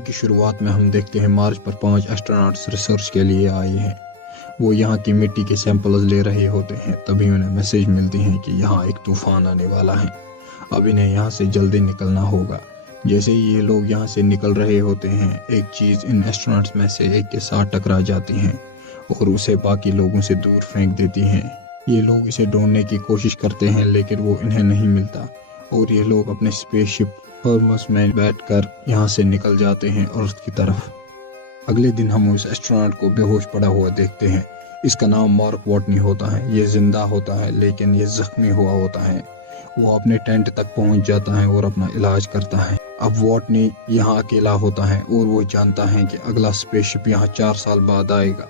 की शुरुआत में हम देखते हैं मार्स पर 5 एस्ट्रोनॉट्स रिसर्च के लिए आए हैं। वो यहाँ की मिट्टी के सैंपल्स ले रहे होते हैं, तभी उन्हें मैसेज मिलती है कि यहाँ एक तूफान आने वाला है, अब इन्हें यहाँ से जल्दी निकलना होगा। जैसे ही ये लोग यहाँ से निकल रहे होते हैं, एक चीज़ इन एस्ट्रोनॉट्स में से एक के साथ टकरा जाती है और उसे बाकी लोगों से दूर फेंक देती है। ये लोग इसे ढूंढने की कोशिश करते हैं लेकिन वो इन्हें नहीं मिलता और ये लोग अपने स्पेसशिप हॉर्मस में बैठकर यहाँ से निकल जाते हैं अर्थ की तरफ। अगले दिन हम उस एस्ट्रोनॉट को बेहोश पड़ा हुआ देखते हैं। इसका नाम मार्क वॉटनी होता है। ये जिंदा होता है लेकिन ये जख्मी हुआ होता है। वो अपने टेंट तक पहुंच जाता है और अपना इलाज करता है। अब वॉटनी यहाँ अकेला होता है और वो जानता है कि अगला स्पेसशिप यहाँ 4 साल बाद आएगा।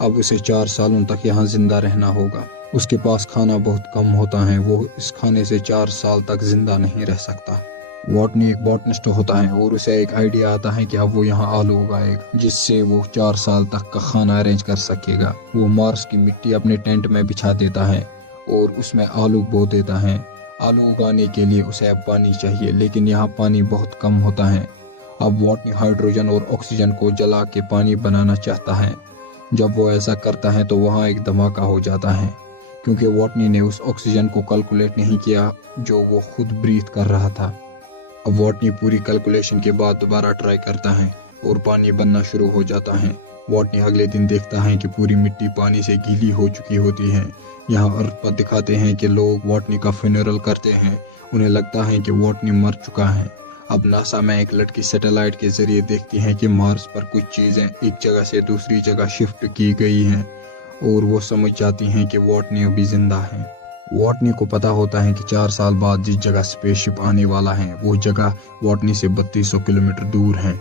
अब उसे 4 सालों तक यहाँ जिंदा रहना होगा। उसके पास खाना बहुत कम होता है, वो इस खाने से 4 साल तक जिंदा नहीं रह सकता। वॉटनी एक बॉटनिस्ट होता है और उसे एक आइडिया आता है कि अब वो यहाँ आलू उगाएगा जिससे वो 4 साल तक का खाना अरेंज कर सकेगा। वो मार्स की मिट्टी अपने टेंट में बिछा देता है और उसमें आलू बो देता है। आलू उगाने के लिए उसे अब पानी चाहिए लेकिन यहाँ पानी बहुत कम होता है। अब वॉटनी हाइड्रोजन और ऑक्सीजन को जला के पानी बनाना चाहता है। जब वो ऐसा करता है तो वहाँ एक धमाका हो जाता है क्योंकि वॉटनी ने उस ऑक्सीजन को कैलकुलेट नहीं किया जो वो खुद ब्रीथ कर रहा था। अब वॉटनी पूरी कैलकुलेशन के बाद दोबारा ट्राई करता है और पानी बनना शुरू हो जाता है। वॉटनी अगले दिन देखता है कि पूरी मिट्टी पानी से गीली हो चुकी होती है। यहाँ अर्थ पर दिखाते हैं कि लोग वॉटनी का फ्यूनरल करते हैं। उन्हें लगता है कि वॉटनी मर चुका है। अब नासा में एक लड़की सैटेलाइट के जरिए देखती है कि मार्स पर कुछ चीज़ें एक जगह से दूसरी जगह शिफ्ट की गई हैं और वो समझ जाती हैं कि वॉटनी अभी जिंदा है। वॉटनी को पता होता है कि 4 साल बाद जिस जगह स्पेसशिप आने वाला है वो जगह वॉटनी से 3200 किलोमीटर दूर है।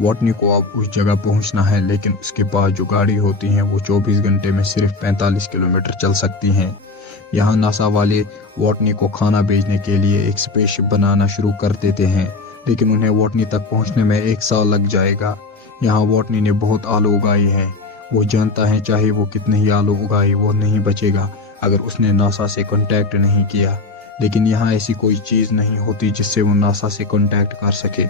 वॉटनी को अब उस जगह पहुंचना है लेकिन उसके पास जो गाड़ी होती है वो 24 घंटे में सिर्फ 45 किलोमीटर चल सकती हैं। यहाँ नासा वाले वॉटनी को खाना भेजने के लिए एक स्पेसशिप बनाना शुरू कर देते हैं लेकिन उन्हें वॉटनी तक पहुँचने में 1 साल लग जाएगा। यहाँ वॉटनी ने बहुत आलू उगाए हैं। वो जानता है चाहे वो कितने ही आलू उगाए वो नहीं बचेगा अगर उसने नासा से कांटेक्ट नहीं किया। लेकिन यहाँ ऐसी कोई चीज़ नहीं होती जिससे वो नासा से कांटेक्ट कर सके।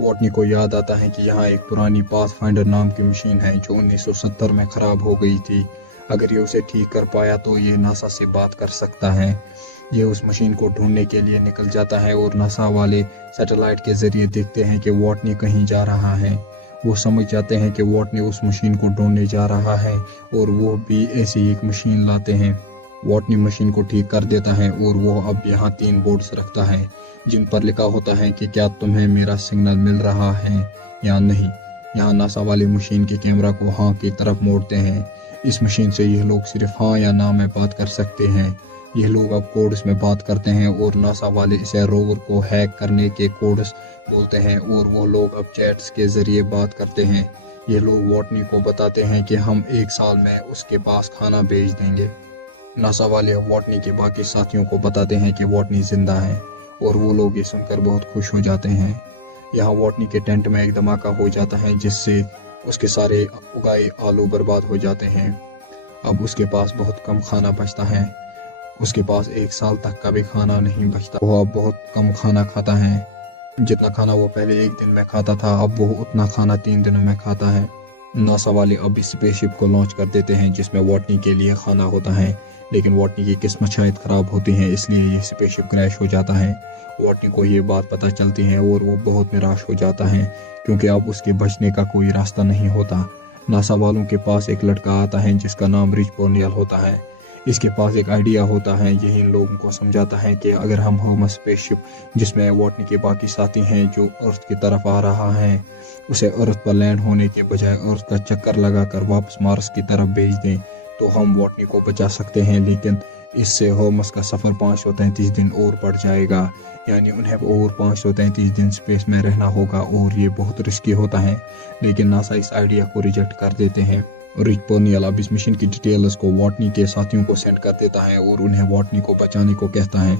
वॉटनी को याद आता है कि यहाँ एक पुरानी पाथफाइंडर नाम की मशीन है जो 1970 में ख़राब हो गई थी। अगर ये उसे ठीक कर पाया तो ये नासा से बात कर सकता है। ये उस मशीन को ढूंढने के लिए निकल जाता है और नासा वाले सैटेलाइट के जरिए देखते हैं कि वॉटनी कहीं जा रहा है। वो समझ जाते हैं कि वॉटनी उस मशीन को ढूंढने जा रहा है और वो भी ऐसी एक मशीन लाते हैं। वॉटनी मशीन को ठीक कर देता है और वो अब यहाँ 3 बोर्ड्स रखता है जिन पर लिखा होता है कि क्या तुम्हें मेरा सिग्नल मिल रहा है या नहीं। यहाँ नासा वाली मशीन के कैमरा को हाँ की तरफ मोड़ते हैं। इस मशीन से ये लोग सिर्फ हाँ या ना में बात कर सकते हैं। ये लोग अब कोड्स में बात करते हैं और नासा वाले इसे रोवर को हैक करने के कोड्स बोलते हैं और वो लोग अब चैट्स के जरिए बात करते हैं। ये लोग वॉटनी को बताते हैं कि हम 1 साल में उसके पास खाना भेज देंगे। नासा वाले वॉटनी के बाकी साथियों को बताते हैं कि वॉटनी जिंदा है और वो लोग ये सुनकर बहुत खुश हो जाते हैं। यहाँ वॉटनी के टेंट में एक धमाका हो जाता है जिससे उसके सारे उगाए आलू बर्बाद हो जाते हैं। अब उसके पास बहुत कम खाना बचता है। उसके पास 1 साल तक का भी खाना नहीं बचता। वो अब बहुत कम खाना खाता है। जितना खाना वो पहले 1 दिन में खाता था अब वो उतना खाना 3 दिनों में खाता है। नासा वाले अब इस स्पेसशिप को लॉन्च कर देते हैं जिसमें वॉटनी के लिए खाना होता है लेकिन वॉटनी की किस्मत शायद ख़राब होती है इसलिए ये स्पेसशिप क्रैश हो जाता है। वॉटनी को ये बात पता चलती है और वो बहुत निराश हो जाता है क्योंकि अब उसके बचने का कोई रास्ता नहीं होता। नासा वालों के पास एक लड़का आता है जिसका नाम रिच पोर्नियल होता है। इसके पास एक आइडिया होता है। यही इन लोगों को समझाता है कि अगर हम स्पेसशिप जिसमें वॉटनी के बाकी साथी हैं जो अर्थ की तरफ आ रहा है उसे अर्थ पर लैंड होने के बजाय अर्थ का चक्कर लगाकर वापस मार्स की तरफ भेज दें तो हम वॉटनी को बचा सकते हैं। लेकिन इससे हॉर्मस का सफ़र 533 दिन और बढ़ जाएगा, यानी उन्हें और 533 दिन स्पेस में रहना होगा और ये बहुत रिस्की होता है। लेकिन नासा इस आइडिया को रिजेक्ट कर देते हैं। रिच पोर्नियल अब इस मिशन की डिटेल्स को वॉटनी के साथियों को सेंड कर देता है और उन्हें वॉटनी को बचाने को कहता है।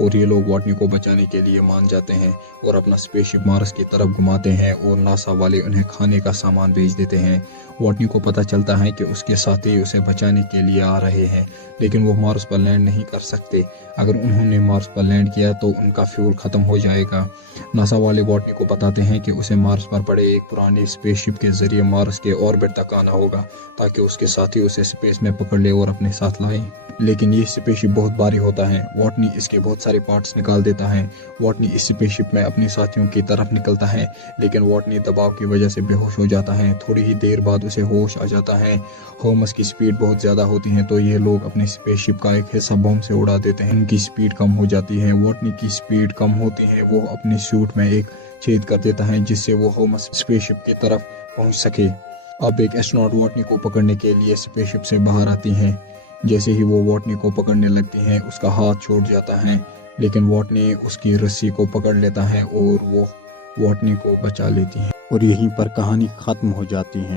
और ये लोग वाटनी को बचाने के लिए मान जाते हैं और अपना स्पेसशिप मार्स की तरफ घुमाते हैं और नासा वाले उन्हें खाने का सामान भेज देते हैं। वाटनी को पता चलता है कि उसके साथी उसे बचाने के लिए आ रहे हैं, लेकिन वो मार्स पर लैंड नहीं कर सकते। अगर उन्होंने मार्स पर लैंड किया तो उनका फ्यूल खत्म हो जाएगा। नासा वाले वाटनी को बताते हैं कि उसे मार्स पर पड़े एक पुराने स्पेसशिप के जरिए मार्स के ऑर्बिट तक आना होगा ताकि उसके साथी उसे स्पेस में पकड़ ले और अपने साथ लाए। लेकिन ये स्पेसशिप बहुत भारी होता है। वाटनी इसके बहुत सारे पार्ट्स निकाल देता है। वाटनी इस स्पेसशिप में अपने साथियों की तरफ निकलता है, लेकिन वाटनी दबाव की वजह से बेहोश हो जाता है। थोड़ी ही देर बाद उसे होश आ जाता है। होमस की स्पीड बहुत ज़्यादा होती है तो ये लोग अपने स्पेसशिप का एक हिस्सा बम से उड़ा देते हैं। उनकी स्पीड कम हो जाती है। वाटनी की स्पीड कम होती है। वो अपने सूट में एक छेद कर देता है जिससे वो होमस स्पेसशिप की तरफ पहुंच सके। अब एक एस्ट्रोनॉट वाटनी को पकड़ने के लिए स्पेसशिप से बाहर आती है। जैसे ही वो वाटनी को पकड़ने लगती है उसका हाथ छूट जाता है, लेकिन वाटनी उसकी रस्सी को पकड़ लेता है और वो वाटनी को बचा लेती है और यहीं पर कहानी खत्म हो जाती है।